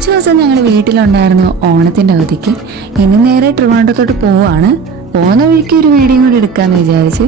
കുറച്ച് ദിവസം ഞങ്ങൾ വീട്ടിലുണ്ടായിരുന്നു ഓണത്തിന്റെ അവധിക്ക് ഇനി നേരെ ട്രിവാൻഡ്രത്തോട്ട് പോവാണ്. പോകുന്ന വഴിക്ക് ഒരു വീഡിയോ കൂടി എടുക്കാന്ന് വിചാരിച്ച്.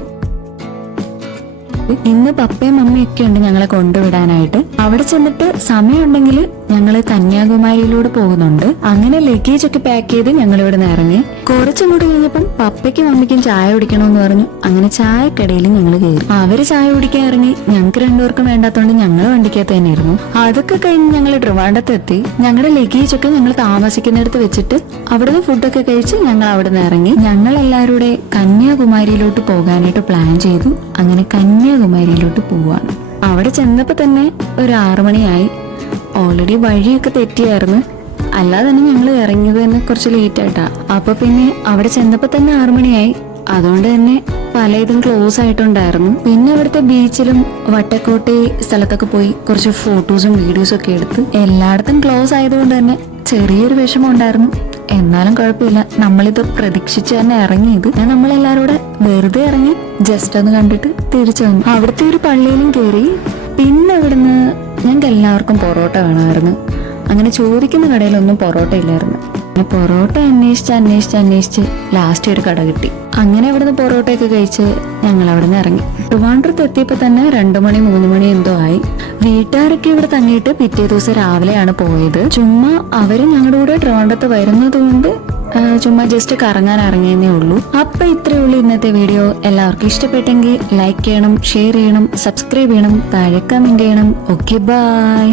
ഇന്ന് പപ്പയും മമ്മിയും ഒക്കെ ഉണ്ട് ഞങ്ങളെ കൊണ്ടുവിടാനായിട്ട്. അവിടെ ചെന്നിട്ട് സമയമുണ്ടെങ്കിൽ ഞങ്ങൾ കന്യാകുമാരിയിലൂടെ പോകുന്നുണ്ട്. അങ്ങനെ ലഗേജ് ഒക്കെ പാക്ക് ചെയ്ത് ഞങ്ങൾ ഇവിടെ നിന്ന് ഇറങ്ങി. കുറച്ചങ്ങോട്ട് കഴിഞ്ഞപ്പം പപ്പയ്ക്കും മമ്മിക്കും ചായ കുടിക്കണമെന്ന് പറഞ്ഞു. അങ്ങനെ ചായക്കടയിൽ ഞങ്ങൾ കയറി. അവർ ചായ കുടിക്കാൻ ഇറങ്ങി. ഞങ്ങൾക്ക് രണ്ടുപേർക്കും വേണ്ടാത്തോണ്ട് ഞങ്ങൾ വണ്ടിക്കകത്ത് തന്നെയായിരുന്നു അതൊക്കെ കഴിഞ്ഞ് ഞങ്ങൾ ട്രിവാൻഡത്ത് എത്തി ഞങ്ങളുടെ ലഗേജ് ഒക്കെ ഞങ്ങൾ താമസിക്കുന്നിടത്ത് വെച്ചിട്ട് അവിടുന്ന് ഫുഡൊക്കെ കഴിച്ച് ഞങ്ങൾ അവിടുന്ന് ഇറങ്ങി. ഞങ്ങൾ എല്ലാവരുടെ കന്യാകുമാരിയിലോട്ട് പോകാനായിട്ട് പ്ലാൻ ചെയ്തു. അങ്ങനെ കന്യാകുമാരിയിലോട്ട് പോവാണ്. അവിടെ ചെന്നപ്പോ തന്നെ ഒരു ആറു മണിയായി ഓൾറെഡി വഴിയൊക്കെ തെറ്റിയായിരുന്നു. അല്ലാതെ തന്നെ ഞങ്ങൾ ഇറങ്ങിയത് തന്നെ കുറച്ച് ലേറ്റ് ആയിട്ടാ. അപ്പൊ പിന്നെ അവിടെ ചെന്നപ്പോ തന്നെ ആറു മണിയായി. അതുകൊണ്ട് തന്നെ പലയിതും ക്ലോസ് ആയിട്ടുണ്ടായിരുന്നു. പിന്നെ അവിടുത്തെ ബീച്ചിലും വട്ടക്കോട്ടെ സ്ഥലത്തൊക്കെ പോയി കുറച്ച് ഫോട്ടോസും വീഡിയോസും ഒക്കെ എടുത്ത് എല്ലായിടത്തും ക്ലോസ് ആയതുകൊണ്ട് തന്നെ ചെറിയൊരു വിഷമം ഉണ്ടായിരുന്നു. എന്നാലും കുഴപ്പമില്ല. നമ്മളിത് പ്രതീക്ഷിച്ച് തന്നെ ഇറങ്ങിയത്. ഞാൻ കൂടെ വെറുതെ ഇറങ്ങി ജസ്റ്റ് ഒന്ന് കണ്ടിട്ട് തിരിച്ചു വന്നു. അവിടുത്തെ ഒരു പള്ളിയിലും കയറി പിന്നെ അവിടുന്ന് എല്ലാവർക്കും പൊറോട്ട വേണമായിരുന്നു. അങ്ങനെ ചോദിക്കുന്ന കടയിലൊന്നും പൊറോട്ട ഇല്ലായിരുന്നു. പിന്നെ പൊറോട്ട അന്വേഷിച്ച് അന്വേഷിച്ച് അന്വേഷിച്ച് ലാസ്റ്റ് ഒരു കട കിട്ടി. അങ്ങനെ അവിടുന്ന് പൊറോട്ടയൊക്കെ കഴിച്ച് ഞങ്ങൾ അവിടുന്ന് ഇറങ്ങി. ട്രിവാൻഡ്രത്ത് എത്തിയപ്പോൾ തന്നെ രണ്ടു മണി മൂന്ന് മണി എന്തോ ആയി. വീട്ടുകാരൊക്കെ ഇവിടെ തങ്ങിയിട്ട് പിറ്റേ ദിവസം രാവിലെയാണ് പോയത്. ചുമ്മാ അവർ ഞങ്ങളുടെ കൂടെ ട്രിവാൻഡ്രത്ത് വരുന്നത് കൊണ്ട് ചുമ്മാ ജസ്റ്റ് കറങ്ങാൻ ഇറങ്ങിയെന്നേ ഉള്ളൂ. അപ്പൊ ഇത്രയേ ഉള്ളൂ ഇന്നത്തെ വീഡിയോ. എല്ലാവർക്കും ഇഷ്ടപ്പെട്ടെങ്കിൽ ലൈക്ക് ചെയ്യണം ഷെയർ ചെയ്യണം സബ്സ്ക്രൈബ് ചെയ്യണം താഴെ കമന്റ് ചെയ്യണം. Okay bye